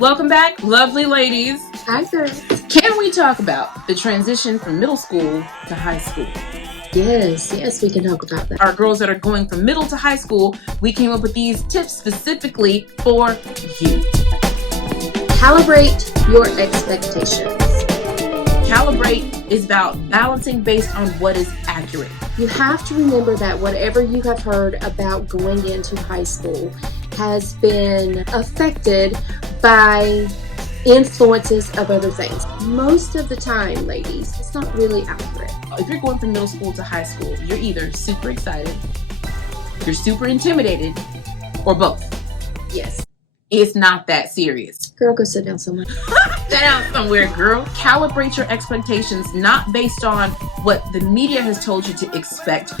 Welcome back, lovely ladies. Hi, girls. Can we talk about the transition from middle school to high school? Yes, we can talk about that. Our girls that are going from middle to high school, we came up with these tips specifically for you. Calibrate your expectations. Calibrate is about balancing based on what is accurate. You have to remember that whatever you have heard about going into high school has been affected by influences of other things. Most of the time, ladies, it's not really accurate. If you're going from middle school to high school, you're either super excited, you're super intimidated, or both. Yes. It's not that serious. Girl, go sit down somewhere. Sit down somewhere, girl. Calibrate your expectations, not based on what the media has told you to expect.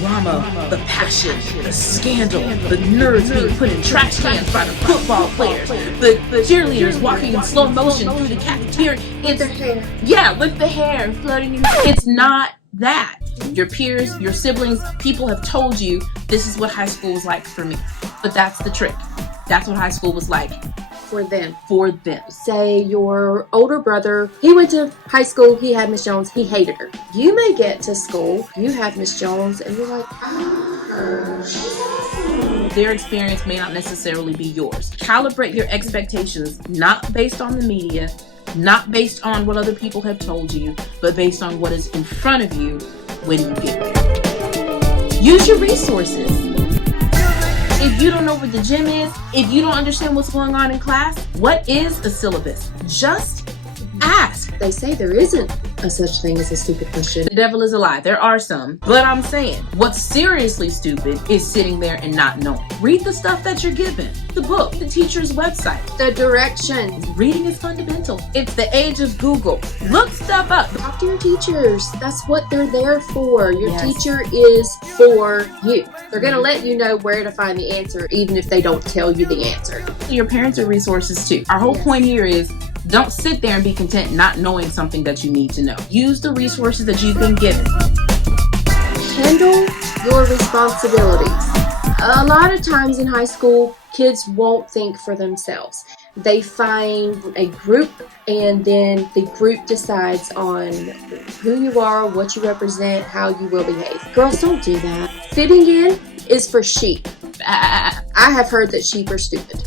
Drama, the passion, the scandal, the nerds being put in trash cans by the football players, the cheerleaders walking in slow motion through the cafeteria. With their hair. Yeah, with the hair floating. It's not that. Your peers, your siblings, people have told you this is what high school was like for me. But that's the trick. That's what high school was like. For them. For them. Say your older brother, he went to high school, he had Miss Jones, he hated her. You may get to school, you have Miss Jones, and you're like, oh, she's awesome. Their experience may not necessarily be yours. Calibrate your expectations, not based on the media, not based on what other people have told you, but based on what is in front of you when you get there. Use your resources. If you don't know where the gym is, if you don't understand what's going on in class, what is a syllabus? Just ask. They say there isn't a such thing as a stupid question. The devil is a lie. There are some. But I'm saying, what's seriously stupid is sitting there and not knowing. Read the stuff that you're given. The book, the teacher's website. The directions. Reading is fundamental. It's the age of Google. Look stuff up. Talk to your teachers. That's what they're there for. Your Yes. teacher is for you. They're going to let you know where to find the answer, even if they don't tell you the answer. Your parents are resources too. Our whole Yes. point here is don't sit there and be content not knowing something that you need to know. Use the resources that you've been given. Handle your responsibilities. A lot of times in high school, kids won't think for themselves. They find a group and then the group decides on who you are, what you represent, how you will behave. Girls, don't do that. Fitting in is for sheep. I have heard that sheep are stupid.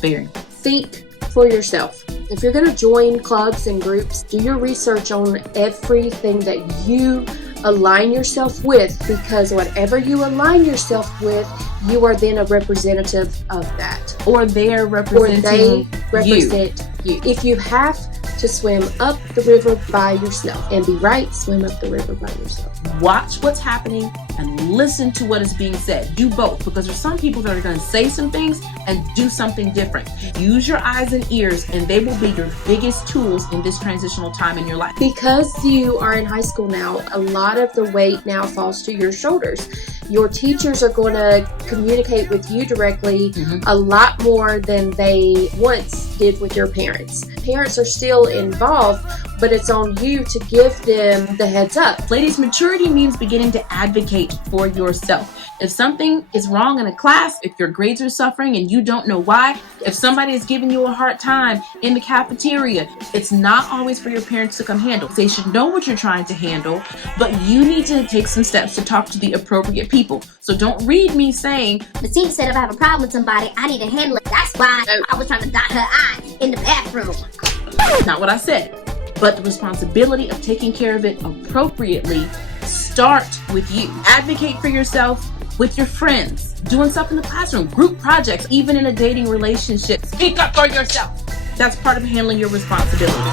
Very. Think for yourself. If you're going to join clubs and groups, do your research on everything that you align yourself with, because whatever you align yourself with, you are then a representative of that. Or they're representing Or they represent you. If you have to swim up the river by yourself and be right, swim up the river by yourself. Watch what's happening and listen to what is being said. Do both, because there's some people that are going to say some things and do something different. Use your eyes and ears, and they will be your biggest tools in this transitional time in your life. Because you are in high school now, a lot of the weight now falls to your shoulders. Your teachers are going to communicate with you directly a lot more than they once did with your parents. Parents are still involved, but it's on you to give them the heads up. Ladies, maturity means beginning to advocate for yourself. If something is wrong in a class, if your grades are suffering and you don't know why, if somebody is giving you a hard time in the cafeteria, it's not always for your parents to come handle. They should know what you're trying to handle, but you need to take some steps to talk to the appropriate people. So don't read me saying, the teacher said if I have a problem with somebody, I need to handle it. That's why I was trying to dot her I in the bathroom. not what I said. But the responsibility of taking care of it appropriately start with you. Advocate for yourself with your friends, doing stuff in the classroom, group projects, even in a dating relationship. Speak up for yourself. That's part of handling your responsibility.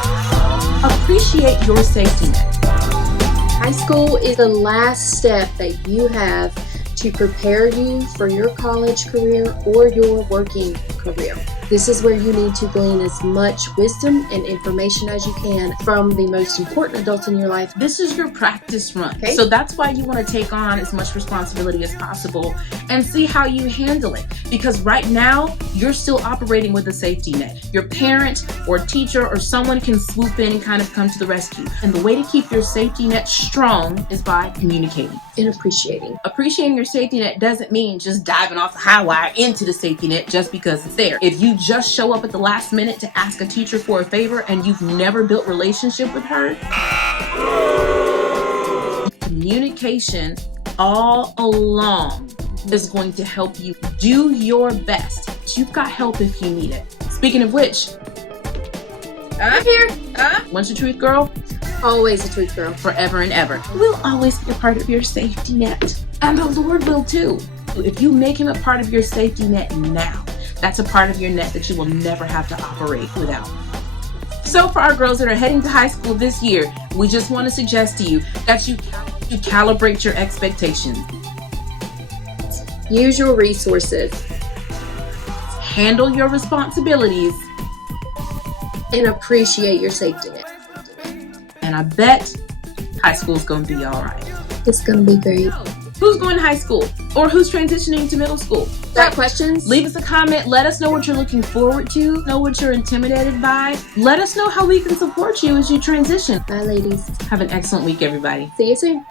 Appreciate your safety net. High school is the last step that you have to prepare you for your college career or your working career. This is where you need to glean as much wisdom and information as you can from the most important adults in your life. This is your practice run. Okay. So that's why you want to take on as much responsibility as possible and see how you handle it. Because right now, you're still operating with a safety net. Your parent or teacher or someone can swoop in and kind of come to the rescue. And the way to keep your safety net strong is by communicating. and appreciating. Appreciating your safety net doesn't mean just diving off the high wire into the safety net just because it's there. If you just show up at the last minute to ask a teacher for a favor and you've never built relationship with her, communication all along is going to help you do your best. You've got help if you need it. Speaking of which, I'm here. once a truth girl, Always a truth girl. forever and ever. We'll always be a part of your safety net. And the Lord will too. If you make him a part of your safety net now, that's a part of your net that you will never have to operate without. So for our girls that are heading to high school this year, we just want to suggest to you that you calibrate your expectations. Use your resources. Handle your responsibilities. And appreciate your safety net. And I bet high school's going to be all right. It's going to be great. Who's going to high school? Or who's transitioning to middle school? Got questions? Leave us a comment. Let us know what you're looking forward to. Know what you're intimidated by. Let us know how we can support you as you transition. Bye, ladies. Have an excellent week, everybody. See you soon.